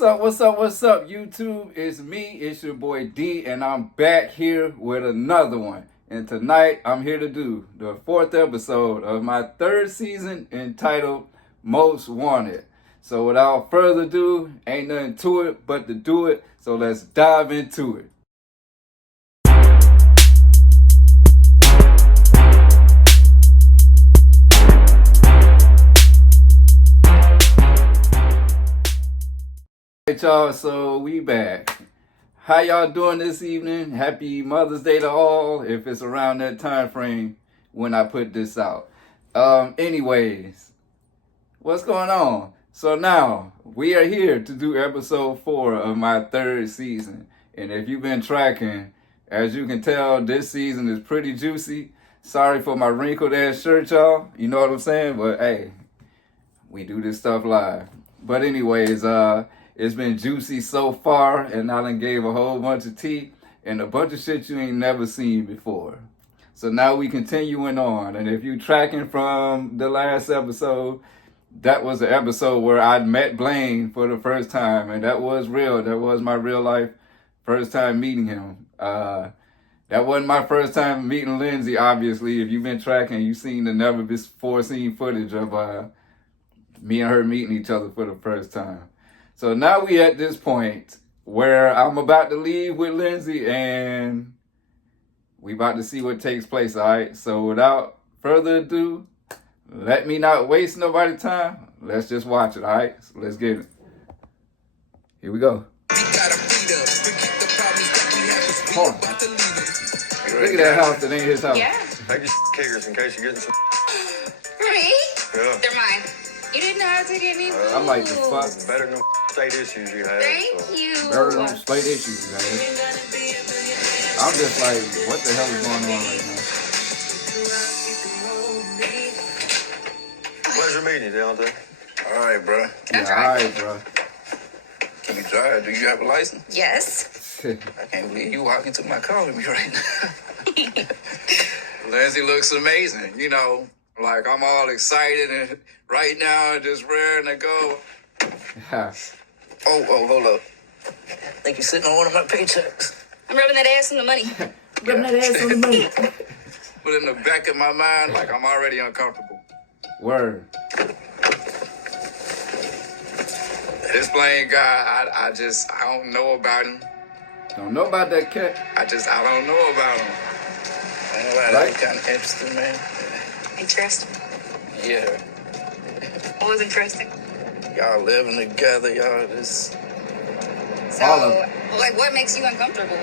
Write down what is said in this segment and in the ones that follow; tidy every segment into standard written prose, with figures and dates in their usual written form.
What's up, YouTube? It's me, it's your boy D, and I'm back here with another one. And tonight, I'm here to do the 4th episode of my 3rd season entitled Most Wanted. So without further ado, ain't nothing to it but to do it. So let's dive into it. Alright, y'all, so we back. How y'all doing this evening? Happy Mother's Day to all, if it's around that time frame when I put this out. Anyways, what's going on? So now, we are here to do episode 4 of my 3rd season. And if you've been tracking, as you can tell, this season is pretty juicy. Sorry for my wrinkled ass shirt, y'all. You know what I'm saying? But hey, we do this stuff live. But anyways, it's been juicy so far, and I done gave a whole bunch of tea and a bunch of shit you ain't never seen before. So now we continuing on, and if you tracking from the last episode, that was the episode where I met Blaine for the first time, and that was real. That was my real life first time meeting him. That wasn't my first time meeting Lindsay, obviously. If you've been tracking, you've seen the never before seen footage of me and her meeting each other for the first time. So now we at this point where I'm about to leave with Lindsay and we about to see what takes place, all right? So without further ado, let me not waste nobody's time. Let's just watch it, all right? So let's get it. Here we go. Hold on. Look at that house that ain't his house. Yeah. Take your kickers in case you're getting some. Me? Yeah. They're mine. You didn't know how to get me food. I'm like the fuck. Better than state issues you have. Thank so. you. Better than slight issues, man. I'm just like, what the hell is going on right now? Pleasure meeting you, Daonte. All right, bro. Can I Yeah, drive? all right, bro. Can you drive? Do you have a license? Yes. I can't believe you walking to my car with me right now. Lindsay looks amazing. You know, like I'm all excited and right now just raring to go. Oh, hold up. I think you're sitting on one of my paychecks. I'm rubbing that ass on the money. Rubbing that ass on the money. But in the back of my mind, like I'm already uncomfortable. Word. This Blaine guy, I don't know about him. Don't know about that cat. I don't know about him. I know that Right. kind of interesting, man. Interesting. Yeah. What was interesting? Y'all living together, y'all just... So, All of like, what makes you uncomfortable?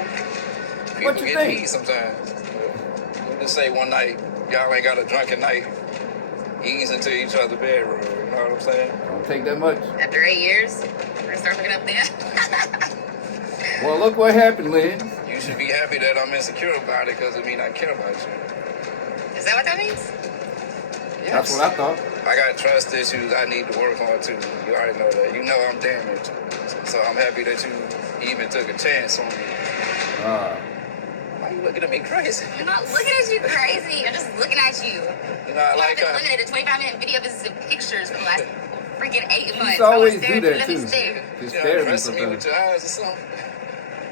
People What you get think? me sometimes. You just say one night, y'all ain't got a drunken night, ease into each other's bedroom. You know what I'm saying? Don't take that much. After 8 years, we're gonna start hooking up then. Well, look what happened, Lynn. You should be happy that I'm insecure about it because it means I care about you. Is that what that means? That's what I thought. I got trust issues I need to work on too. You already know that. You know I'm damaged. So I'm happy that you even took a chance on me. Why you looking at me crazy? I'm not looking at you crazy. I'm just looking at you. You know, I like I've been her. looking at a 25-minute video of this pictures for the last freaking 8 months. You always I was do staring, that let me too. stare. Just You stare know, at me impressing me with sometimes. your eyes or something.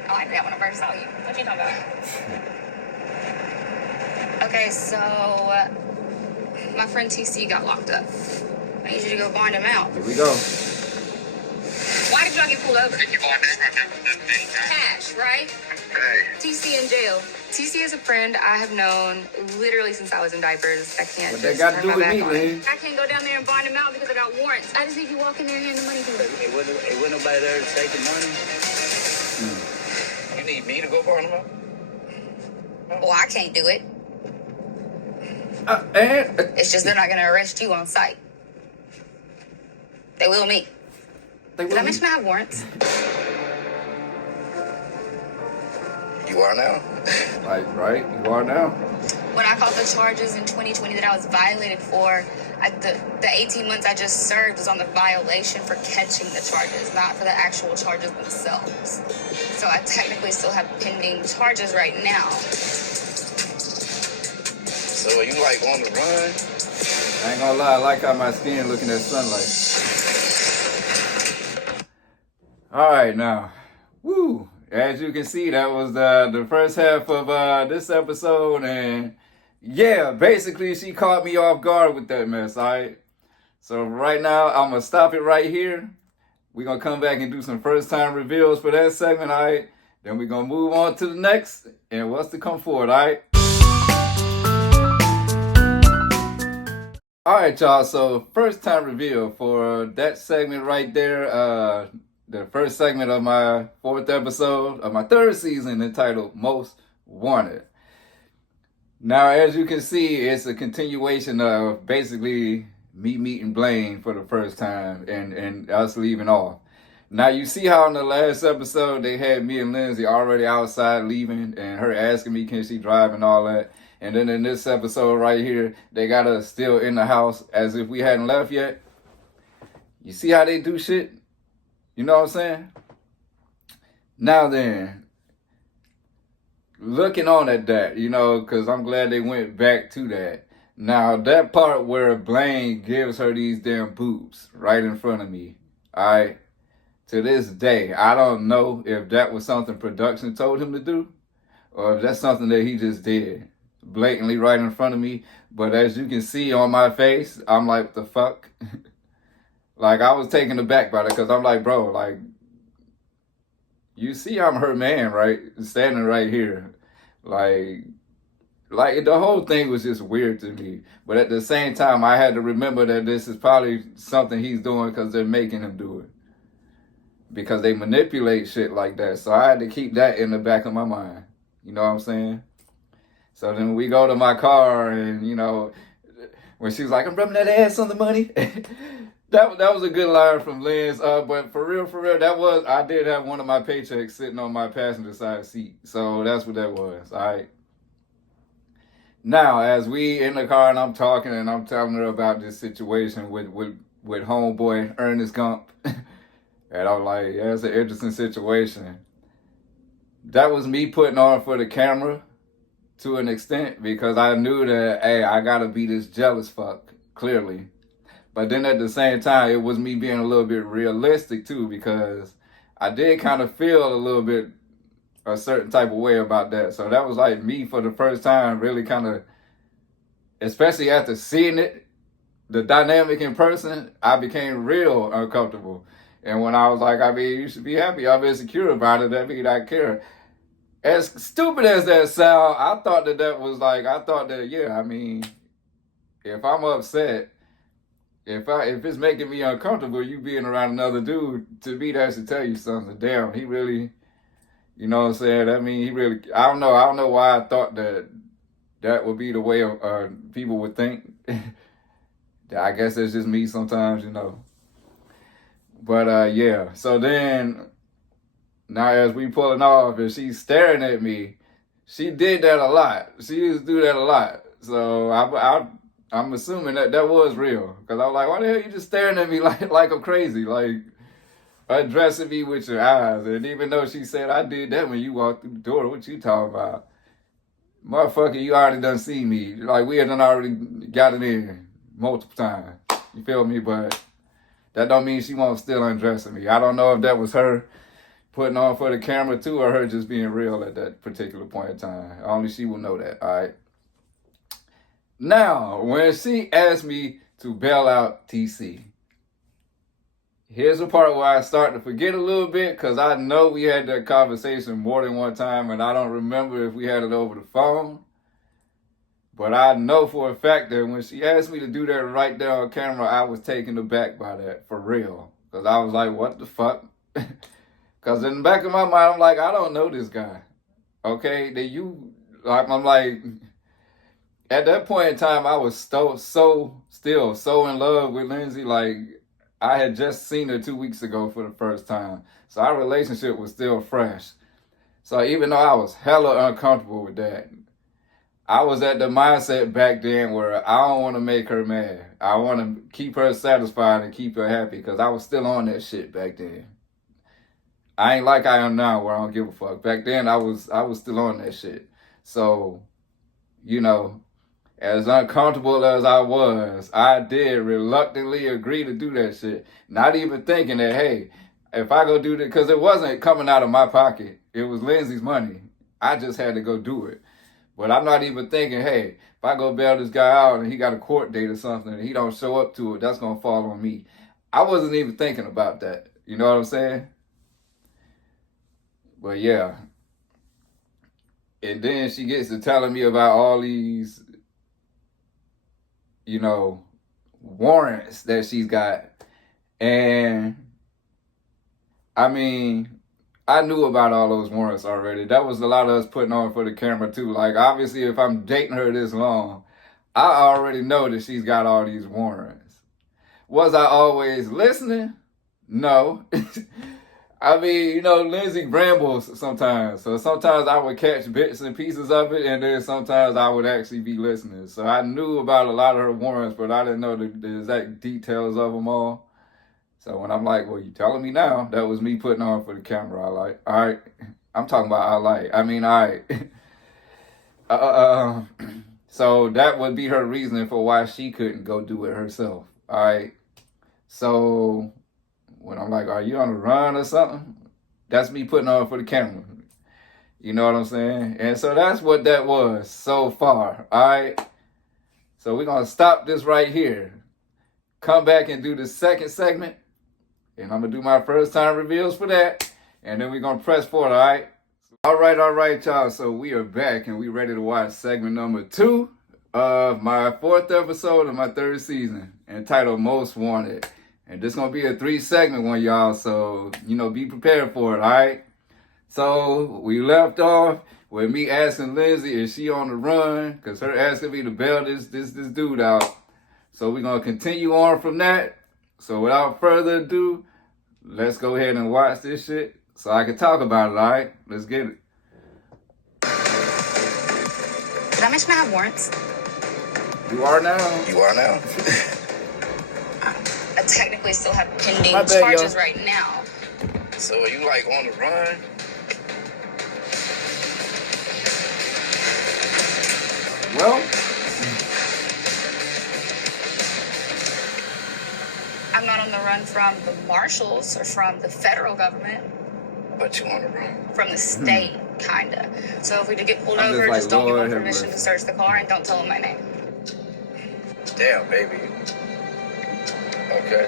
I like that when I first saw you. What you talking about? Okay, so my friend TC got locked up. I need you to go bond him out. Here we go. Why did y'all get pulled over? Cash, right? Hey, TC in jail. TC is a friend I have known literally since I was in diapers. I can't What that just got to turn do my with back me, on Lynn? it. I can't go down there and bond him out because I got warrants. I just need you walk in there and hand the money to him. Ain't nobody there to take the money. You need me to go burn them up? Well, I can't do it. And It's just they're not going to arrest you on sight. They will me. they Did I will mention I have warrants? You are now. right. You are now. When I caught the charges in 2020 that I was violated for, the 18 months I just served was on the violation for catching the charges, not for the actual charges themselves. So I technically still have pending charges right now. So are you like on the run? I ain't gonna lie, I like how my skin looking at sunlight. All right, now, woo. As you can see, that was the first half of this episode, and yeah, basically she caught me off guard with that mess. All right, so right now I'm gonna stop it right here. We're gonna come back and do some first time reveals for that segment. All right, then we're gonna move on to the next and what's to come forward. All right. All right, y'all. So first time reveal for that segment right there. The first segment of my 4th episode of my 3rd season, entitled Most Wanted. Now, as you can see, it's a continuation of basically me meeting Blaine for the first time and us leaving off. Now, you see how in the last episode they had me and Lindsay already outside leaving and her asking me, can she drive and all that. And then in this episode right here, they got us still in the house as if we hadn't left yet. You see how they do shit? You know what I'm saying? Now then, looking on at that, you know, because I'm glad they went back to that. Now, that part where Blaine gives her these damn boobs right in front of me, all right? To this day, I don't know if that was something production told him to do or if that's something that he just did blatantly right in front of me. But as you can see on my face, I'm like, the fuck? Like, I was taken aback by it because I'm like, bro, like, you see I'm her man, right? Standing right here. Like the whole thing was just weird to me. But at the same time, I had to remember that this is probably something he's doing because they're making him do it. Because they manipulate shit like that. So I had to keep that in the back of my mind. You know what I'm saying? So then we go to my car and, you know, when she was like, I'm rubbing that ass on the money. That was a good line from Liz. But for real, I did have one of my paychecks sitting on my passenger side seat. So that's what that was, all right? Now, as we in the car and I'm talking and I'm telling her about this situation with homeboy Ernest Gump. And I'm like, yeah, it's an interesting situation. That was me putting on for the camera to an extent because I knew that, hey, I gotta be this jealous fuck, clearly. But then at the same time, it was me being a little bit realistic too, because I did kind of feel a little bit a certain type of way about that. So that was like me for the first time really kind of, especially after seeing it, the dynamic in person, I became real uncomfortable. And when I was like, I mean, you should be happy. I'm insecure about it. That means I care. As stupid as that sound, I thought that, yeah, I mean, if I'm upset, if it's making me uncomfortable, you being around another dude, to me, that should tell you something. Damn, he really, you know what I'm saying? I mean, he really, I don't know why I thought that would be the way people would think. I guess that's just me sometimes, you know. But yeah, so then, now as we pulling off and she's staring at me, she did that a lot. She used to do that a lot. So I'm assuming that was real. Because I was like, why the hell you just staring at me like I'm crazy? Like, addressing me with your eyes. And even though she said, I did that when you walked through the door, what you talking about? Motherfucker, you already done seen me. Like, we had done already got it in multiple times. You feel me? But that don't mean she won't still undressing me. I don't know if that was her putting on for the camera too or her just being real at that particular point in time. Only she will know that, all right? Now, when she asked me to bail out TC, here's the part where I start to forget a little bit because I know we had that conversation more than one time and I don't remember if we had it over the phone. But I know for a fact that when she asked me to do that right there on camera, I was taken aback by that, for real. Because I was like, what the fuck? Because in the back of my mind, I'm like, I don't know this guy. Okay? I'm like, at that point in time, I was still so in love with Lindsay. Like, I had just seen her 2 weeks ago for the first time. So our relationship was still fresh. So even though I was hella uncomfortable with that, I was at the mindset back then where I don't want to make her mad. I want to keep her satisfied and keep her happy because I was still on that shit back then. I ain't like I am now where I don't give a fuck. Back then, I was still on that shit. So, you know, as uncomfortable as I did reluctantly agree to do that shit. Not even thinking that, hey, if I go do this, because it wasn't coming out of my pocket. It was Lindsay's money. I just had to go do it. But I'm not even thinking, hey, if I go bail this guy out and he got a court date or something and he don't show up to it, that's going to fall on me. I wasn't even thinking about that. You know what I'm saying? But yeah. And then she gets to telling me about all these, you know, warrants that she's got. And I mean, I knew about all those warrants already. That was a lot of us putting on for the camera too. Like, obviously, if I'm dating her this long, I already know that she's got all these warrants. Was I always listening? No. I mean, you know, Lindsay rambles sometimes. So sometimes I would catch bits and pieces of it, and then sometimes I would actually be listening. So I knew about a lot of her warrants, but I didn't know the exact details of them all. So when I'm like, well, you telling me now, that was me putting on for the camera. I like, all right. I'm talking about I like. I mean, all right. So that would be her reasoning for why she couldn't go do it herself. All right. So when I'm like, are you on the run or something? That's me putting on for the camera. You know what I'm saying? And so that's what that was so far. All right. So we're going to stop this right here. Come back and do the second segment. And I'm going to do my first time reveals for that. And then we're going to press forward, all right? All right, y'all. So we are back and we ready to watch segment number 2 of my 4th episode of my 3rd season, entitled Most Wanted. And this is going to be a 3-segment one, y'all. So, you know, be prepared for it, all right? So we left off with me asking Lindsay, is she on the run? Because her asking me to bail this dude out. So we're going to continue on from that. So without further ado, let's go ahead and watch this shit so I can talk about it, all right? Let's get it. Did I mention I have warrants? You are now. You are now. I technically still have pending My bad, charges yo. right now. So are you like on the run? Well, I'm not on the run from the marshals or from the federal government, But you on the run. from the state, kinda. So if we do get pulled I'm just over, like, just don't give Lord them have permission to mercy. search the car and don't tell them my name. Damn, baby. Okay.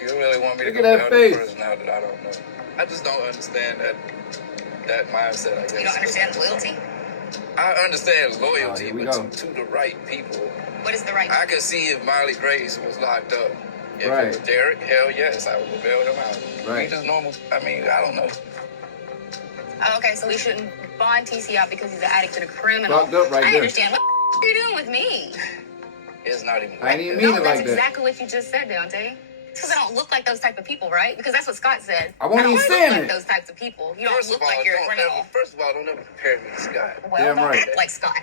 You really want me to Look go at that down face. the person now that I don't know? I just don't understand that mindset, I guess. You don't understand loyalty? I understand loyalty, here we but go. to the right people. What is the right? I could see if Miley Grace was locked up. If Right. it was Derek, hell yes, I would bail him out. Right. He just normal. I mean, I don't know. Oh, okay, so we shouldn't bond TC out because he's an addict and a criminal. Fucked up right I there. understand. What the are you doing with me? It's not even. I didn't like mean No, it that's like that. exactly what you just said, Daonte. It's because I don't look like those type of people, right? Because that's what Scott said. I wasn't don't even look saying like it. those types of people. You don't First look of all, like you're a don't criminal. ever, first of all, don't ever compare me to Scott. Well, Damn don't right. act like Scott.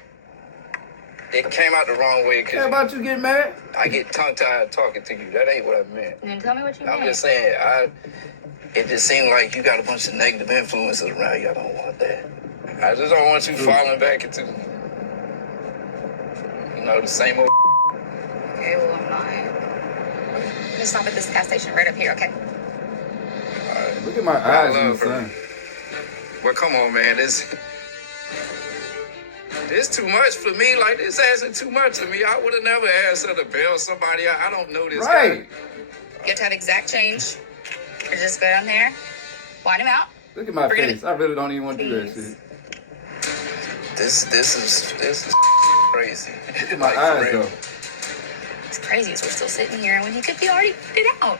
It came out the wrong way How because about you getting mad? I get tongue-tied talking to you. That ain't what I meant. And then tell me what you I'm meant. just saying, it just seemed like you got a bunch of negative influences around you. I don't want that. I just don't want you falling back into, the same old. Okay, well, I'm not. I'm gonna stop at this gas station right up here, okay? Look at my I eyes in the love her. sun. Well, come on, man. This too much for me. Like, this asking too much of me. I would have never asked her to bail somebody out. I don't know this Right. guy. You have to have exact change. Or just go down there, wind him out. Look at my We're gonna- face. I really don't even want to do that Please. shit. This is crazy. Look at my Like, for eyes, real. though. It's crazy as we're still sitting here when he could be already put it out.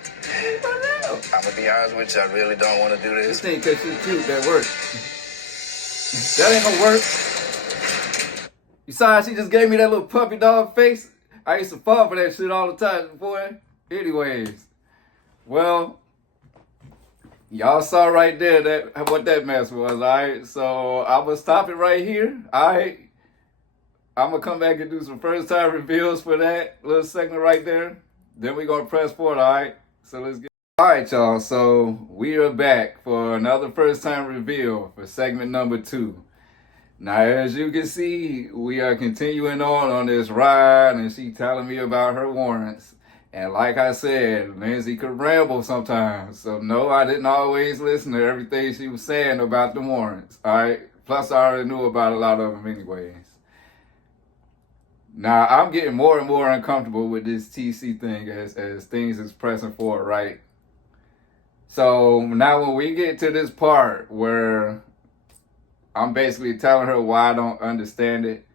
I'm gonna be honest with you. I really don't want to do This this. thing, because she's cute, that works. That ain't gonna work. Besides, she just gave me that little puppy dog face. I used to fall for that shit all the time, boy. Anyways, well, y'all saw right there that what that mess was, all right? So I'm going to stop it right here, all right? I'm going to come back and do some first-time reveals for that little segment right there. Then we're going to press forward, all right? So let's get... All right, y'all. So we are back for another first-time reveal for segment number 2. Now, as you can see, we are continuing on this ride, and she telling me about her warrants. And like I said, Lindsay could ramble sometimes. So no, I didn't always listen to everything she was saying about the warrants. All right. Plus, I already knew about a lot of them anyways. Now, I'm getting more and more uncomfortable with this TC thing as things is pressing forward, right? So now when we get to this part where I'm basically telling her why I don't understand it,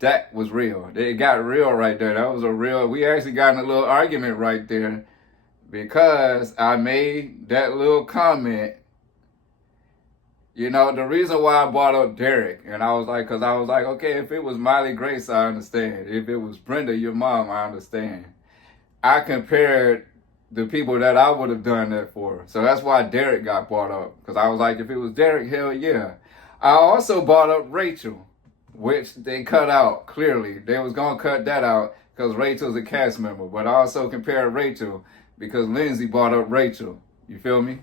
that was real. It got real right there. That was a real, we actually got in a little argument right there because I made that little comment. You know, the reason why I brought up Derek, and I was like, okay, if it was Miley Grace, I understand. If it was Brenda, your mom, I understand. I compared the people that I would have done that for. So that's why Derek got brought up. Because I was like, if it was Derek, hell yeah. I also brought up Rachel, which they cut out clearly. They was going to cut that out because Rachel's a cast member. But I also compared Rachel because Lindsay brought up Rachel. You feel me?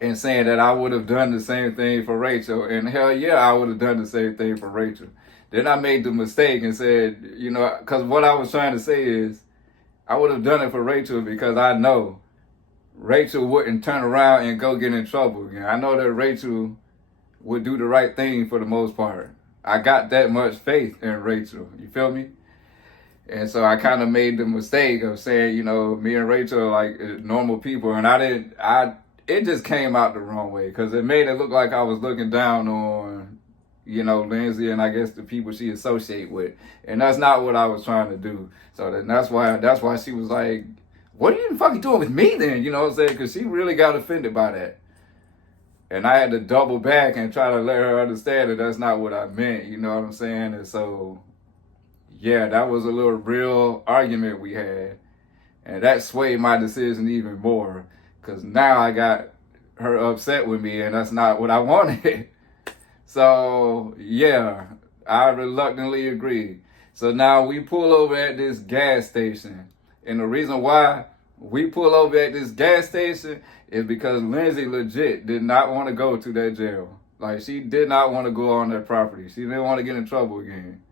And saying that I would have done the same thing for Rachel. And hell yeah, I would have done the same thing for Rachel. Then I made the mistake and said, you know, because what I was trying to say is, I would have done it for Rachel because I know Rachel wouldn't turn around and go get in trouble again. I know that Rachel would do the right thing for the most part. I got that much faith in Rachel. You feel me? And so I kind of made the mistake of saying, you know, me and Rachel are like normal people. And it just came out the wrong way because it made it look like I was looking down on, you know, Lindsay and I guess the people she associate with. And that's not what I was trying to do. So then that's why she was like, what are you fucking doing with me then? You know what I'm saying? Because she really got offended by that. And I had to double back and try to let her understand that that's not what I meant. You know what I'm saying? And so, yeah, that was a little real argument we had. And that swayed my decision even more. Because now I got her upset with me and that's not what I wanted. So, yeah, I reluctantly agreed. So now we pull over at this gas station. And the reason why we pull over at this gas station is because Lindsay legit did not want to go to that jail. Like, she did not want to go on that property. She didn't want to get in trouble again.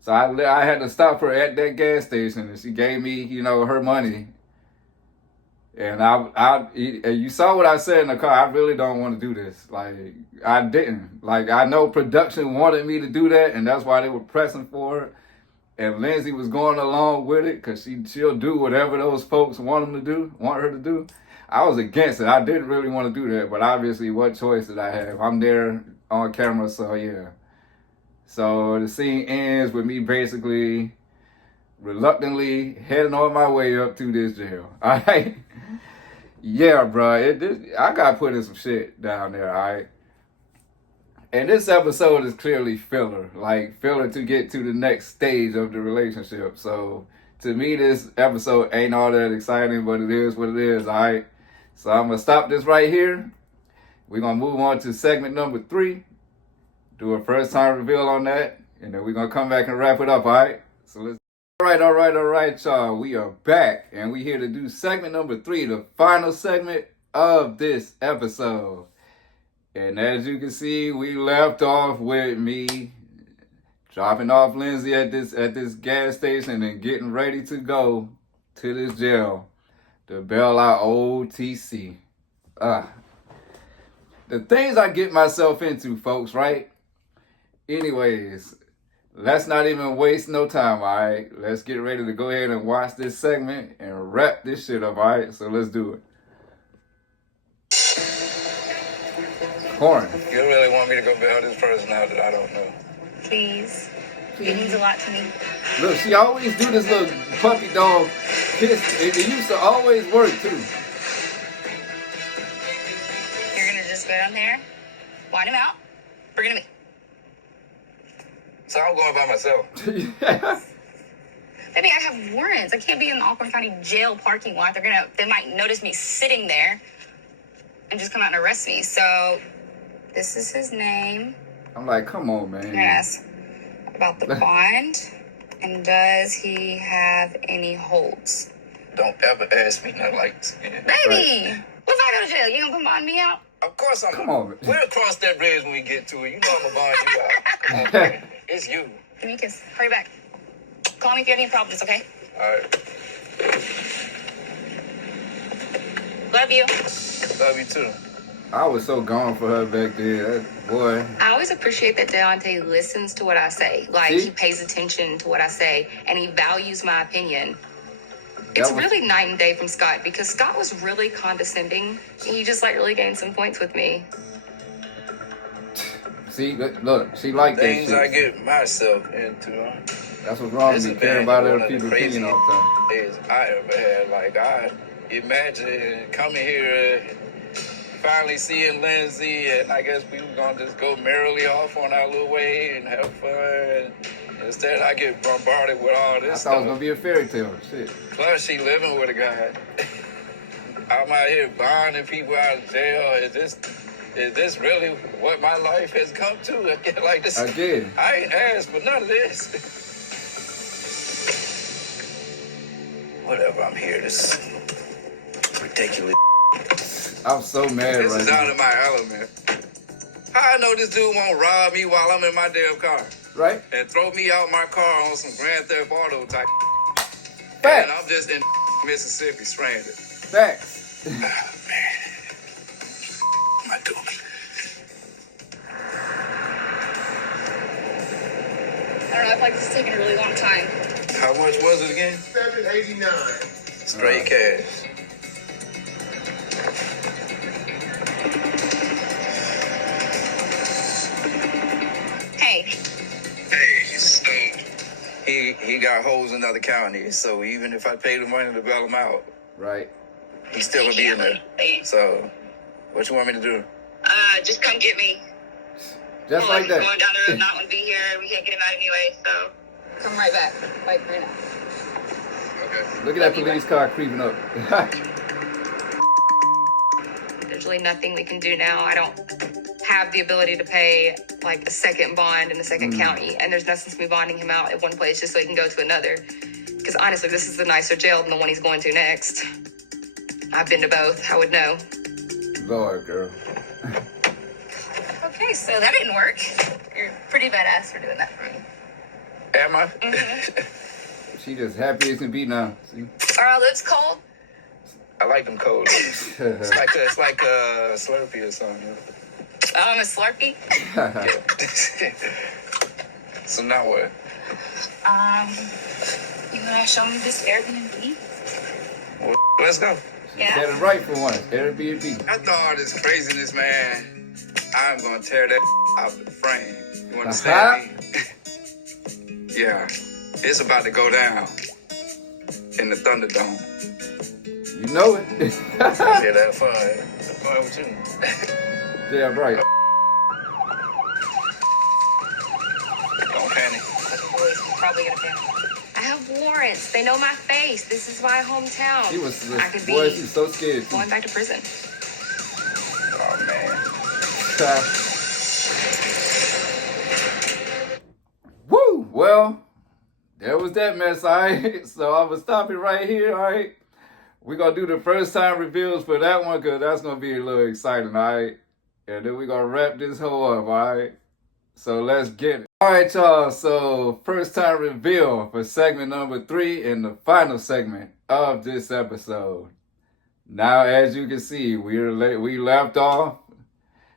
So I had to stop her at that gas station and she gave me, you know, her money. And you saw what I said in the car. I really don't want to do this. Like, I didn't. Like, I know production wanted me to do that, and that's why they were pressing for it. And Lindsay was going along with it because she'll do whatever those folks want her to do. I was against it. I didn't really want to do that, but obviously, what choice did I have? I'm there on camera, so yeah. So the scene ends with me basically reluctantly heading on my way up to this jail. All right. Yeah, bro. I got put in some shit down there, all right? And this episode is clearly filler. Like, filler to get to the next stage of the relationship. So, to me, this episode ain't all that exciting, but it is what it is, all right? So, I'm going to stop this right here. We're going to move on to segment number 3. Do a first time reveal on that. And then we're going to come back and wrap it up, all right? So, let's... All right, y'all. We are back, and we here to do segment number 3, the final segment of this episode. And as you can see, we left off with me dropping off Lindsay at this gas station and getting ready to go to this jail to bail out old TC. The things I get myself into, folks, right? Anyways, let's not even waste no time, all right? Let's get ready to go ahead and watch this segment and wrap this shit up, all right? So let's do it. Corn. You really want me to go bail this person out that I don't know? Please. It means a lot to me. Look, she always do this little puppy dog kiss. It used to always work, too. You're going to just go down there, wind him out, bring him to me. So I'm going by myself. Baby, I have warrants. I can't be in the Auburn County jail parking lot. They might notice me sitting there and just come out and arrest me. So this is his name. I'm like, come on, man. I'm gonna ask about the bond. And does he have any holds? Don't ever ask me nothing like this. Baby, what if I go to jail? You gonna come bond me out? Of course I'm. Come on, man. We'll cross that bridge when we get to it. You know I'm gonna bond you out. Come on, man. It's you. Give me a kiss. Hurry back. Call me if you have any problems, okay? All right. Love you. Love you too. I was so gone for her back there. That boy. I always appreciate that Daonte listens to what I say. Like, See? he pays attention to what I say, and he values my opinion. That It's was- really night and day from Scott, because Scott was really condescending. He just, like, really gained some points with me. See, look, she liked that Things shit. I get myself into. That's what's wrong with This me, has caring been about one other of the people's opinion all the time. craziest days I ever had. Like, I imagine coming here, finally seeing Lindsay, and I guess we were gonna just go merrily off on our little way and have fun. Instead, I get bombarded with all I this thought it was stuff. gonna be a fairy tale. Shit. Plus, she living with a guy. I'm out here bonding people out of jail. Is this really what my life has come to? Like this, Again. I ain't asked for none of this. Whatever, I'm here. This ridiculous. I'm so mad This right is out now. of my element. How I know this dude won't rob me while I'm in my damn car Right? and throw me out my car on some Grand Theft Auto type, and Facts. I'm just in Mississippi stranded. Facts. Man, what am I doing? I don't know, I feel like this is taking a really long time. How much was it again? $7.89. Straight cash. Hey, Hey, so he got holes in other counties, so even if I pay the money to bail him out, Right. he still gonna be in there. So, what you want me to do? just come get me. Just like Going that. down the road, not want to be here. We can't get him out anyway, so come right back. Like, right now. Okay. Look at that police car creeping up. There's really nothing we can do now. I don't have the ability to pay like a second bond in a second county, and there's no sense me bonding him out at one place just so he can go to another. Because honestly, this is a nicer jail than the one he's going to next. I've been to both. I would know. Lord, girl. Okay, so that didn't work. You're pretty badass for doing that for me. Am I? She just happy as can be now. See? Are our lips cold? I like them cold. It's like a Slurpee or something. I'm a Slurpee. So now what? You wanna show me this Airbnb? Well, let's go. Yeah. That is right for once. Airbnb. After all this craziness, man, I'm gonna tear that out the frame. You understand me? Yeah, it's about to go down in the Thunderdome. You know it. Yeah, that's fun. That's fun with you. Damn right. Don't panic. Boys, he's probably gonna panic. I have warrants. They know my face. This is my hometown. She was, I could be boy, she's so scared. going back to prison. Oh man. Woo! Well, there was that mess, alright? So I'm gonna stop it right here, alright? We're gonna do the first time reveals for that one, because that's gonna be a little exciting, alright? And then we're gonna wrap this whole up, alright? So let's get it. Alright, y'all. So first time reveal for segment number 3 and the final segment of this episode. Now, as you can see, we left off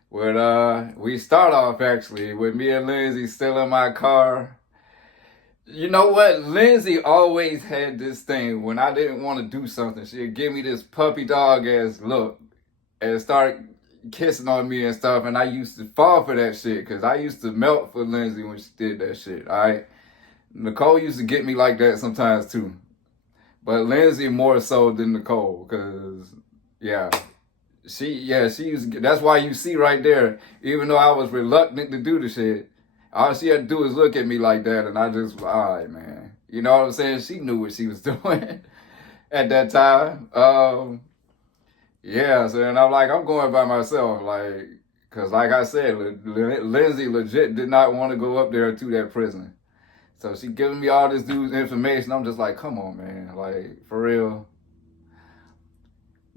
with we start off actually with me and Lindsay still in my car. You know what? Lindsay always had this thing when I didn't want to do something. She'd give me this puppy dog ass look and start kissing on me and stuff. And I used to fall for that shit because I used to melt for Lindsay when she did that shit. All right. Nicole used to get me like that sometimes too. But Lindsay more so than Nicole because, yeah. She used to, that's why you see right there, even though I was reluctant to do the shit, all she had to do is look at me like that, and I just, all right, man. You know what I'm saying? She knew what she was doing at that time. Yeah, so and I'm like, I'm going by myself, like, because like I said, Lindsay legit did not want to go up there to that prison. So she giving me all this dude's information. I'm just like, come on, man. Like, for real.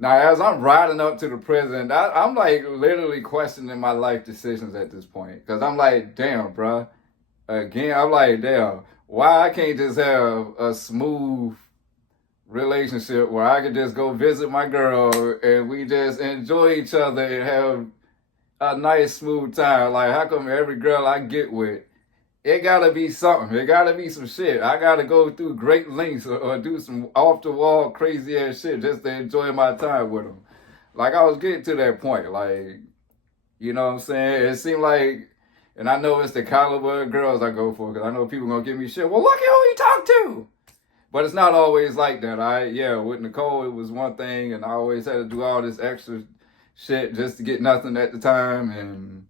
Now, as I'm riding up to the prison, I'm like literally questioning my life decisions at this point. Because I'm like, damn, bro. Again, I'm like, damn, why I can't just have a smooth relationship where I could just go visit my girl and we just enjoy each other and have a nice, smooth time? Like, how come every girl I get with, it gotta be something. It gotta be some shit. I gotta go through great lengths or do some off the wall crazy ass shit just to enjoy my time with them. Like I was getting to that point. Like, you know what I'm saying? It seemed like, and I know it's the caliber of girls I go for because I know people gonna give me shit. Well, look at who you talk to. But it's not always like that. With Nicole, it was one thing, and I always had to do all this extra shit just to get nothing at the time. And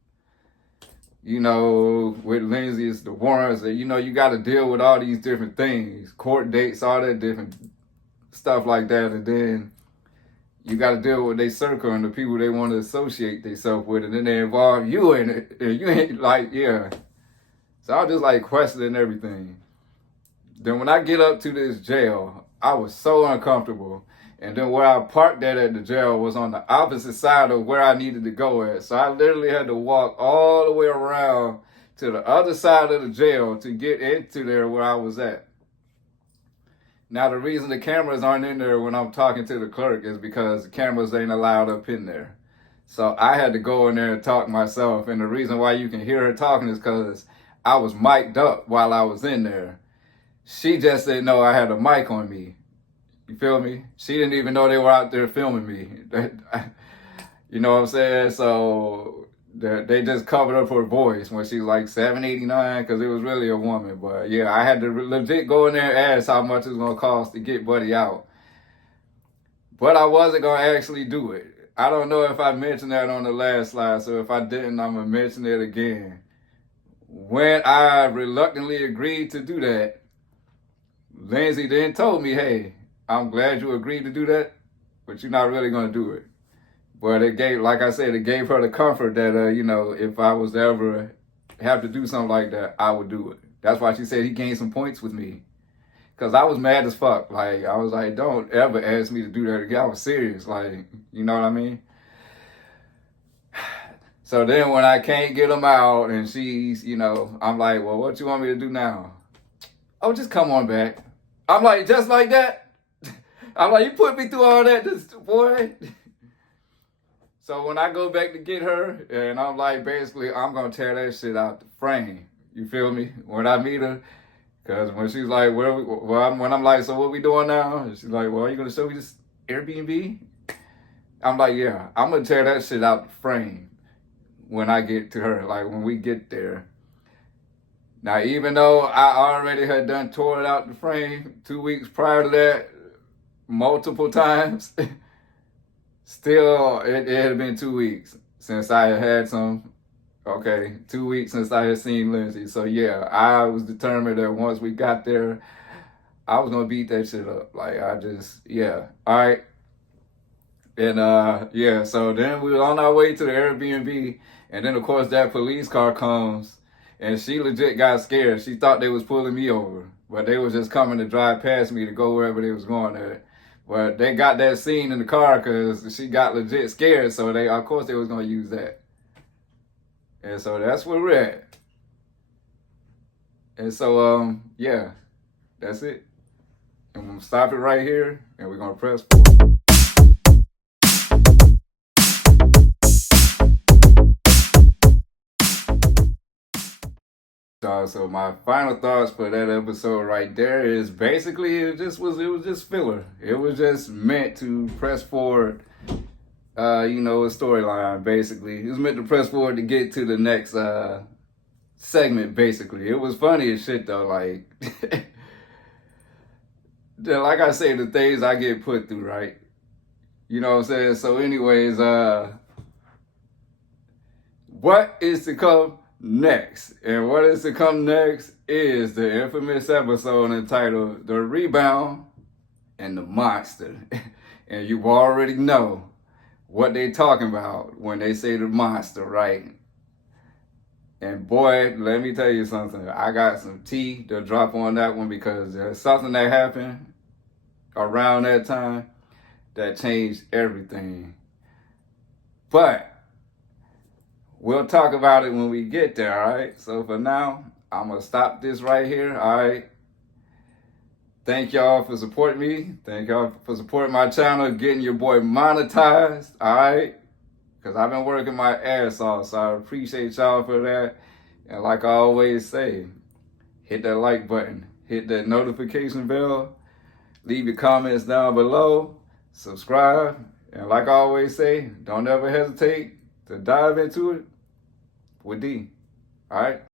you know, with Lindsay, it's the warrants, and you know, you got to deal with all these different things, court dates, all that different stuff like that, and then you got to deal with their circle and the people they want to associate themselves with, and then they involve you in it, and you ain't like, yeah. So I was just like questioning everything. Then when I get up to this jail, I was so uncomfortable. And then where I parked at the jail was on the opposite side of where I needed to go at. So I literally had to walk all the way around to the other side of the jail to get into there where I was at. Now, the reason the cameras aren't in there when I'm talking to the clerk is because the cameras ain't allowed up in there. So I had to go in there and talk myself. And the reason why you can hear her talking is because I was mic'd up while I was in there. She just didn't know I had a mic on me. You feel me? She didn't even know they were out there filming me. You know what I'm saying? So they just covered up her voice when she's like 789 because it was really a woman. But yeah, I had to legit go in there and ask how much it was going to cost to get Buddy out. But I wasn't going to actually do it. I don't know if I mentioned that on the last slide. So if I didn't, I'm going to mention it again. When I reluctantly agreed to do that, Lindsay then told me, hey, I'm glad you agreed to do that, but you're not really going to do it. But it gave, like I said, it gave her the comfort that, you know, if I was to ever have to do something like that, I would do it. That's why she said he gained some points with me. Because I was mad as fuck. Like, I was like, don't ever ask me to do that again. I was serious. Like, you know what I mean? So then when I can't get him out and she's, you know, I'm like, well, what you want me to do now? Oh, just come on back. I'm like, just like that? I'm like, you put me through all that, boy. So when I go back to get her, and I'm like, basically, I'm going to tear that shit out the frame. You feel me? When I meet her, because when she's like, when I'm like, so what we doing now? And she's like, well, are you going to show me this Airbnb? I'm like, yeah, I'm going to tear that shit out the frame when I get to her, like when we get there. Now, even though I already had done tore it out the frame 2 weeks prior to that, multiple times, still, it had been 2 weeks since I had some, 2 weeks since I had seen Lindsay. So yeah, I was determined that once we got there, I was going to beat that shit up. Like, yeah. All right. And yeah, so then we were on our way to the Airbnb, and then of course that police car comes, and she legit got scared. She thought they was pulling me over, but they was just coming to drive past me to go wherever they was going at. But they got that scene in the car because she got legit scared, so of course they was gonna use that. And so that's where we're at. And so yeah, that's it. And I'm gonna stop it right here, and we're gonna press forward. So my final thoughts for that episode right there is basically it was just filler. It was just meant to press forward, a storyline. Basically, it was meant to press forward to get to the next segment. Basically, it was funny as shit though. Like, like I say, the things I get put through, right? You know what I'm saying? So, anyways, what is to come next? And what is to come next is the infamous episode entitled The Rebound and the Monster. And you already know what they talking about when they say the monster, right? And boy, let me tell you something. I got some tea to drop on that one because there's something that happened around that time that changed everything. But we'll talk about it when we get there, all right? So for now, I'm going to stop this right here, all right? Thank y'all for supporting me. Thank y'all for supporting my channel, getting your boy monetized, all right? Because I've been working my ass off, so I appreciate y'all for that. And like I always say, hit that like button, hit that notification bell, leave your comments down below, subscribe, and like I always say, don't ever hesitate to dive into it with D. All right?